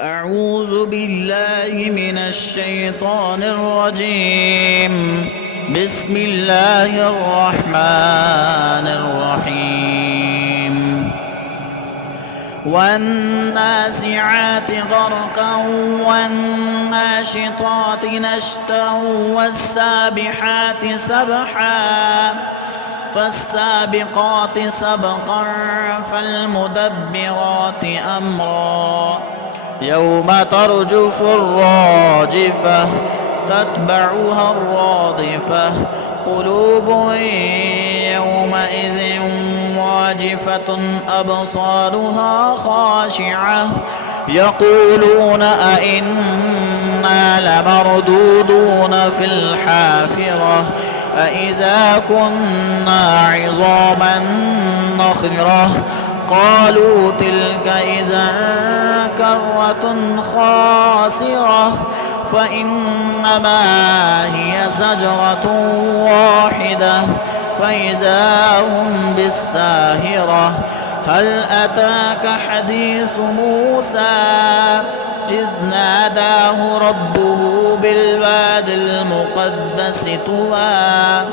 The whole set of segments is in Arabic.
أعوذ بالله من الشيطان الرجيم. بسم الله الرحمن الرحيم. والنازعات غرقا والناشطات نشطا والسابحات سبحا فالسابقات سبقا فالمدبرات أمرا يوم ترجف الراجفة تتبعها الرادفة قلوب يومئذ واجفة أبصارها خاشعة يقولون أئنا لمردودون في الحافرة أئذا كنا عظاما نخرة قالوا تلك إذا كرة خاسرة فإنما هي زجرة واحدة فإذا هم بالساهرة هل أتاك حديث موسى إذ ناداه ربه بالواد المقدس طوى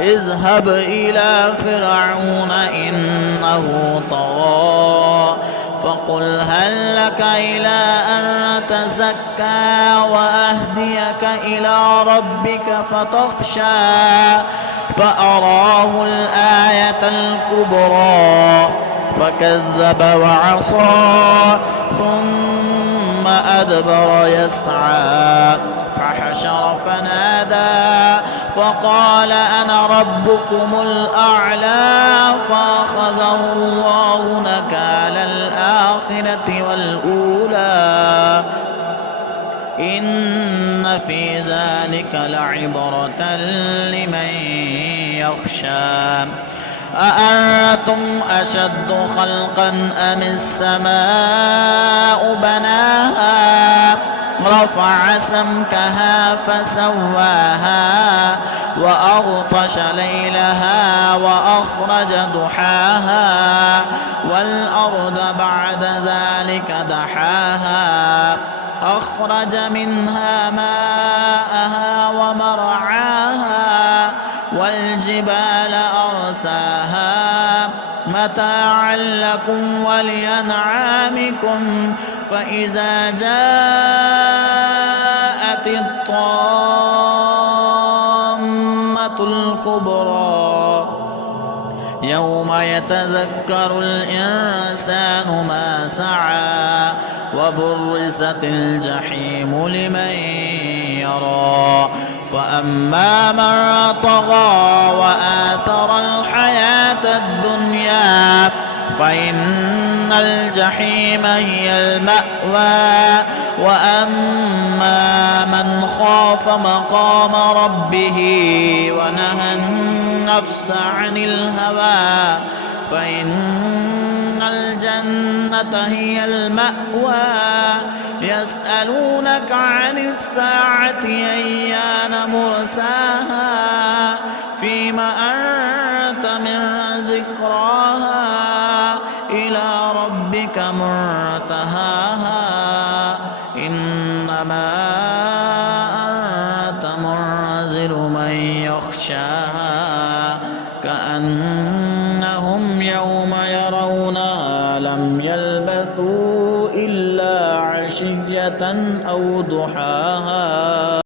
اذهب إلى فرعون إنه طغى فقل هل لك إلى أن تزكى وأهديك إلى ربك فتخشى فأراه الآية الكبرى فكذب وعصى ثم أدبر يسعى فحشر فنادى فقال أنا ربكم الأعلى فأخذه الله نكال الآخرة والأولى إن في ذلك لعبرة لمن يخشى أأنتم أشد خلقا أم السماء بناها رفع سمكها فسواها وأغطش ليلها وأخرج ضحاها والأرض بعد ذلك دحاها أخرج منها ماءها ومرعاها والجبال أرساها متاعا لكم ولأنعامكم فإذا جاءت الطامة الكبرى يوم يتذكر الإنسان ما سعى وبرزت الجحيم لمن يرى فأما من طغى وآثر الحياة الدنيا فإن الجحيم هي المأوى وأما من خاف مقام ربه ونهى النفس عن الهوى فإن الجنة هي المأوى يسألونك عن الساعة أيان مرساها فيما أنت من ذكراها إلى ربك منتهاها إنما أنت منذر من يخشاها كأنهم يوم يرونها لم يلبثوا إلا عشية أو ضحاها